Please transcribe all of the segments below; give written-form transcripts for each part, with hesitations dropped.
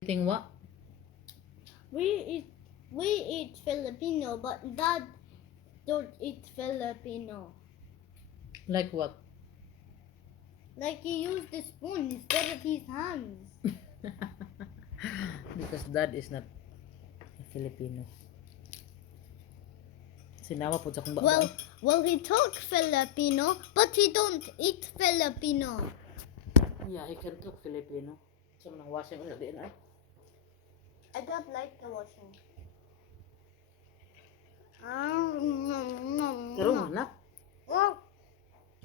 Eating what? We eat Filipino, but Dad don't eat Filipino. Like what? Like he used the spoon instead of his hands. Because dad is not a Filipino. Sinama po sa kong Well, he talk Filipino, but he don't eat Filipino. Yeah, he can talk Filipino. Sa manang washing ulit din ay. I don't like the washing. Pero nga na. Oh,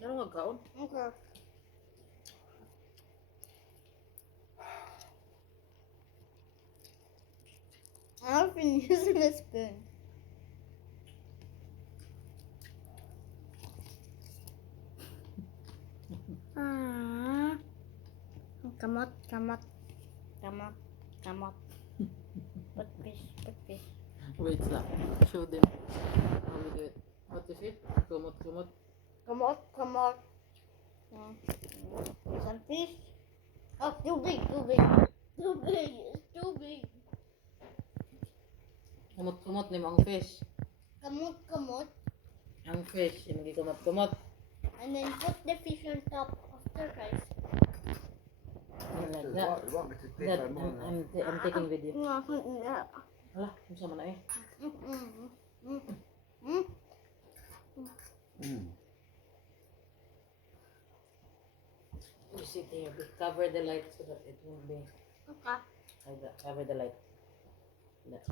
Pero nga kaon. okay. I've been using a spoon. Kamot, kamot, kamot, kamot. Put fish. Wait lang. Show them how we do it. What is it? Kumot, kumot. Kamot, kamot. Some fish. Oh, too big, too big. Too big, it's too big. Kumot, kumot ni mo ang fish. Kamot, kamot. Ang fish. Hindi kumot, kumot. And then put the fish on top of the rice. Like that. Dad, I'm taking video. Alah, kung sama na eh. You sit here. Cover the light so that it won't be Okay. like that. Cover the light. That.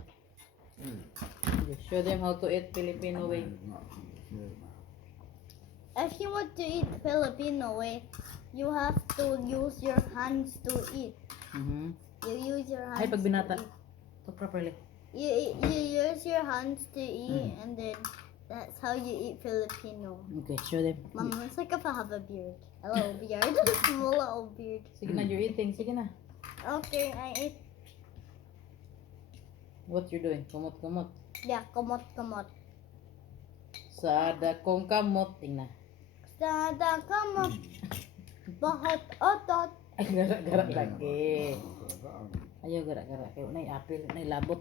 Just show them how to eat Filipino way. If you want to eat Filipino way, you have to use your hands to eat. You use your hands. Ay, pag binata. to eat. Talk properly. You use your hands to eat, and then that's how you eat Filipino. Okay, show them. Mom, looks like if I have a beard. A little beard. Small little beard. Sige na, you're eating. Sige na. Okay, I eat. What you're doing? Kumot, kumot. Yeah, kamot, kamot. Sa dakong kamot. Tingnan. Sada kamot. Bahat otot. Ay, gara-gara lagi. Ayaw, gara-gara. Kaya na apple, na labot.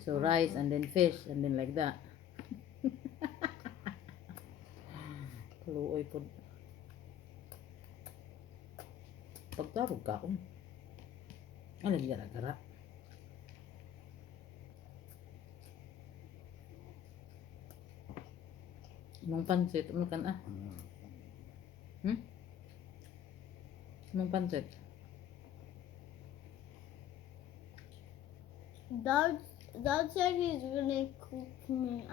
So rice and then fish and then like that. Kaluoy po. Pagtarog ka kung. Ano yung gara-gara? Anong pansit? Ano kan ah? Anong pansit? Dad said he's gonna cook me.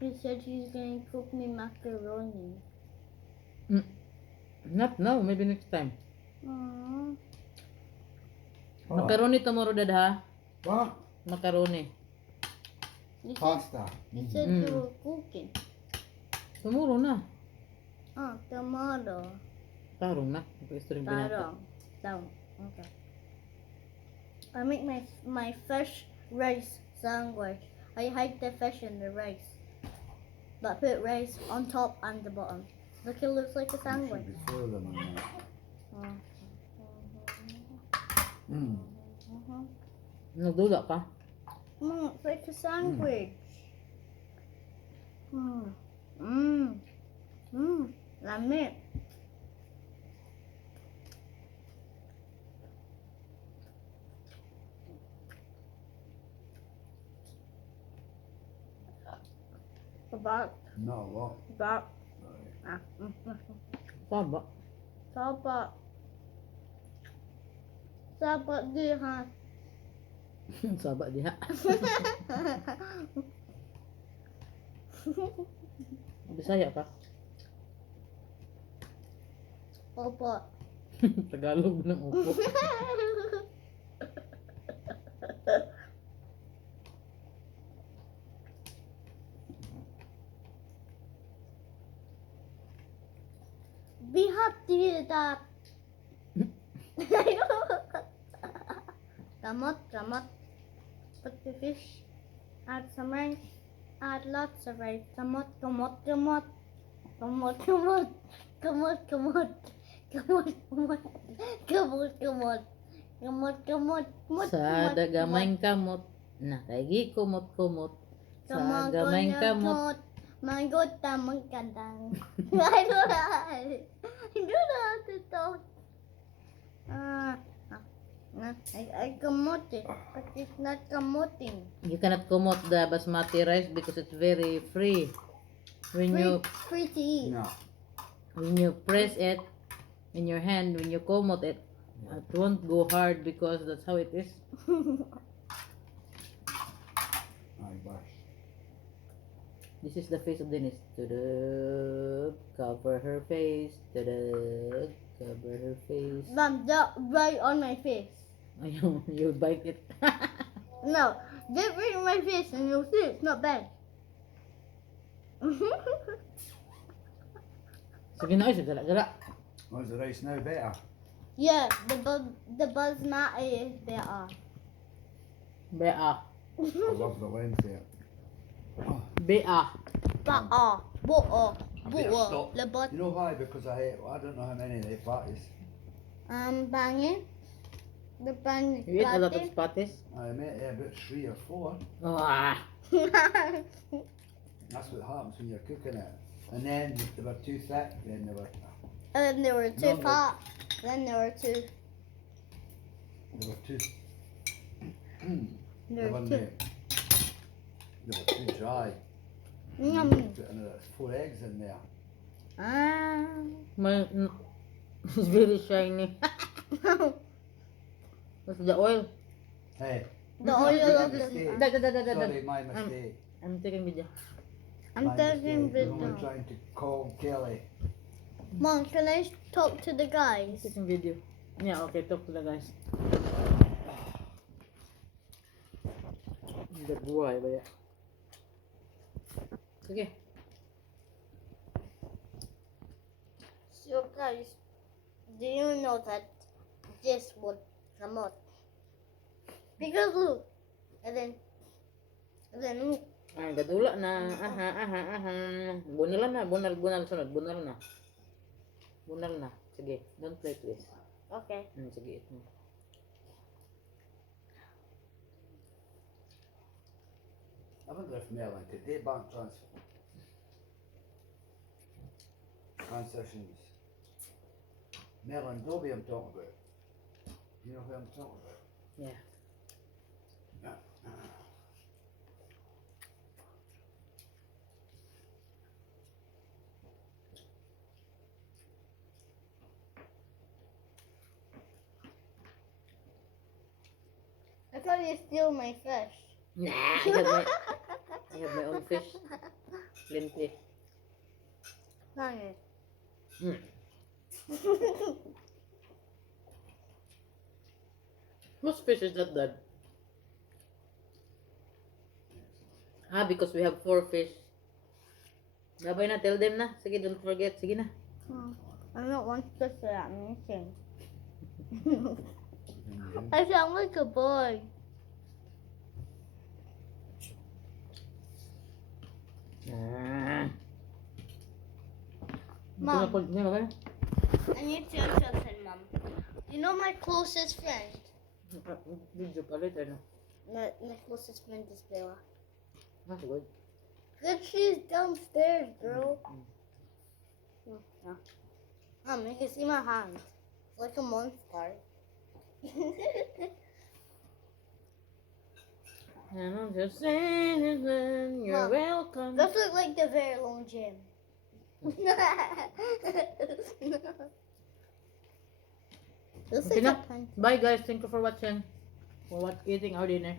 He said he's gonna cook me macaroni. Not now, maybe next time. Aww. Macaroni tomorrow, dad ha? What? Macaroni. Pasta. You said you were cooking. Tomorrow na. Oh, tomato. Tarong na. Ito rin binata. Down. Okay. I make my fish rice sandwich. I hide the fish in the rice, but put rice on top and the bottom. Look, it looks like a sandwich. Nagdula ka? It's like a sandwich. Lamig. About. No, what? About. Taba. Sabat. Sabat diha. Saba diha. Bisaya ka? Opo. Tagalog ng upo. Bihat tidak. Kamot. Put the fish. Add some rice. Add lots of rice. Kamot. Kamot, kamot. Kamot, kamot. Mut, Sa mut, dagamay kamot. Na, kay kumot-kumot. Sa gamay kamot. Manggot tamang kandang. I don't know how to talk. I kamot it, but it's not kamoting. You cannot kumot the basmati rice because it's very free. When Free to eat. No. you press it in your hand, when you kumot it, it won't go hard because that's how it is. Ay, gosh. This is the face of Denise. Tada, cover her face. Tada, cover her face. Mom, that right on my face. Ayun, you bite it. No, get right on my face and you'll see it's not bad. Sige na, sige gala. Was the rice now better? Yeah, the basmati is better. Bea. I love the length there. Bea. Better. Butter. I better Butter. stop. The butter. You know why? Because I don't know how many they patties. Banging. The bang. You eat a lot of spatties? I met about 3 or 4. Oh, ah. That's what happens when you're cooking it. And then they were too thick, then they were And they were too No, fat. Then they were too. too They they were were too. too dry. Yum. Put another 4 eggs in there. My, it's very shiny. What's the oil? Hey, The oil of mistake. the. Sorry, my mistake. I'm taking video. I'm My taking mistake. I'm only video. trying to call Kelly. Mom, can I talk to the guys? Taking video. Yeah, okay, talk to the guys. The buhay ba yan? Sige. So guys, do you know that this would come out? Because look, and then look. Ay, gadula na. Aha. Bunal na, bunal sunod. Bunal na. Sige, don't play please. Okay. Sige, ito. I wonder if Melon could they bank transitions. Melon Dobie I'm talking about. You know who I'm talking about? Yeah. Yeah. I thought you steal my fish. Nah, I have my own fish. Plenty. Hang it. Hmm. Whose fish is that, Dad? Because we have 4 fish. Gabay na, tell them na. Sige, don't forget. Sige na. I don't want to say that anything. I sound like a boy. Mom. I need to tell you something, Mom. You know my closest friend? Video pa later, no? My closest friend is Bella. Good. Good, she's downstairs, girl. No. Mom, you can see my hand. It's like a monster. And I'm just saying, you're Mom, welcome. Those look like the very long gym. Looks Okay like na. a pen. Bye guys, thank you for watching. For eating our dinner.